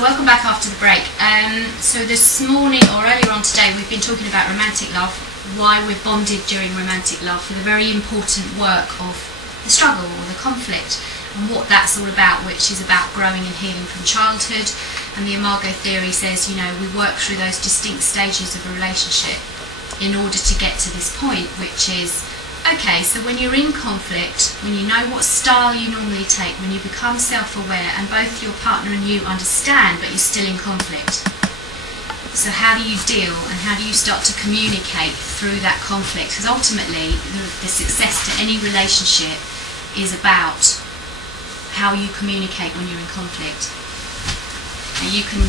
So welcome back after the break. So this morning or earlier on today we've been talking about romantic love, why we're bonded during romantic love, for the very important work of the struggle or the conflict and what that's all about, which is about growing and healing from childhood. And the Imago theory says, you know, we work through those distinct stages of a relationship in order to get to this point, which is, okay, so when you're in conflict, when you know what style you normally take, when you become self-aware and both your partner and you understand but you're still in conflict, so how do you deal and how do you start to communicate through that conflict? Because ultimately the success to any relationship is about how you communicate when you're in conflict. Now, you can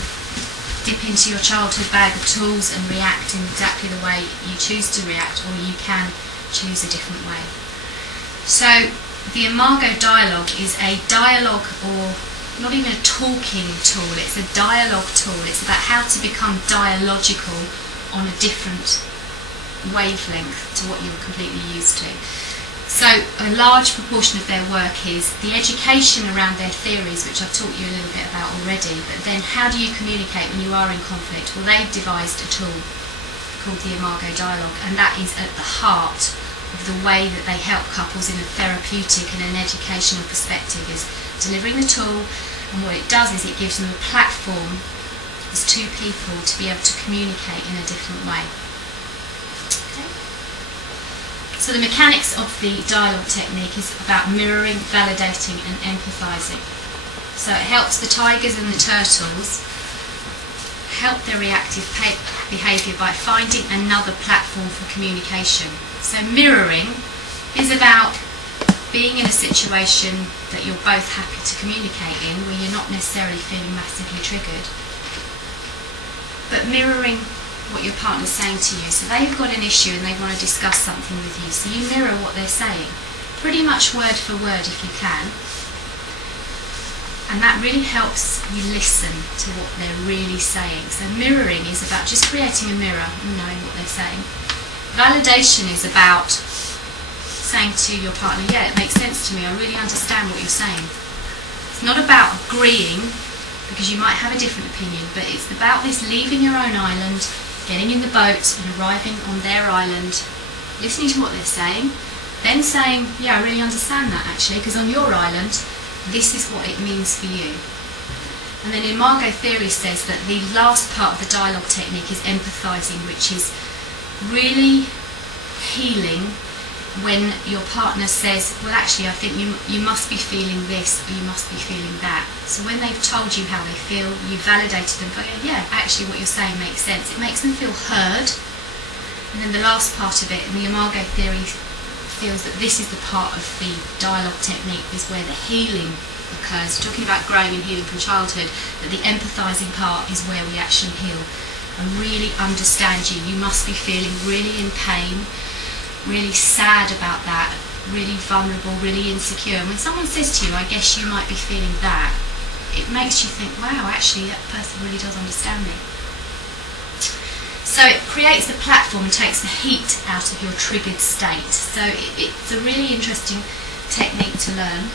dip into your childhood bag of tools and react in exactly the way you choose to react, or you can choose a different way. So the Imago Dialogue is a dialogue, or not even a talking tool, it's a dialogue tool. It's about how to become dialogical on a different wavelength to what you were completely used to. So a large proportion of their work is the education around their theories, which I've taught you a little bit about already, but then how do you communicate when you are in conflict? Well, they've devised a tool called the Imago Dialogue, and that is at the heart of the way that they help couples in a therapeutic and an educational perspective, is delivering the tool, and what it does is it gives them a platform as two people to be able to communicate in a different way. Okay. So the mechanics of the dialogue technique is about mirroring, validating and empathizing. So it helps the tigers and the turtles help their reactive behaviour by finding another platform for communication. So mirroring is about being in a situation that you're both happy to communicate in, where you're not necessarily feeling massively triggered, but mirroring what your partner's saying to you. So they've got an issue and they want to discuss something with you, so you mirror what they're saying, pretty much word for word if you can. And that really helps you listen to what they're really saying. So mirroring is about just creating a mirror and knowing what they're saying. Validation is about saying to your partner, yeah, it makes sense to me, I really understand what you're saying. It's not about agreeing, because you might have a different opinion, but it's about this leaving your own island, getting in the boat and arriving on their island, listening to what they're saying, then saying, yeah, I really understand that actually, because on your island, this is what it means for you. And then Imago theory says that the last part of the dialogue technique is empathizing, which is really healing when your partner says, well actually I think you must be feeling this, or you must be feeling that. So when they've told you how they feel, you validated them, go, yeah, actually what you're saying makes sense. It makes them feel heard. And then the last part of it, and the Imago theory feels that this is the part of the dialogue technique is where the healing occurs. Talking about growing and healing from childhood, that the empathizing part is where we actually heal and really understand you. You must be feeling really in pain, really sad about that, really vulnerable, really insecure. And when someone says to you, I guess you might be feeling that, it makes you think, wow, actually that person really does understand me. So it creates a platform and takes the heat out of your triggered state. So it's a really interesting technique to learn.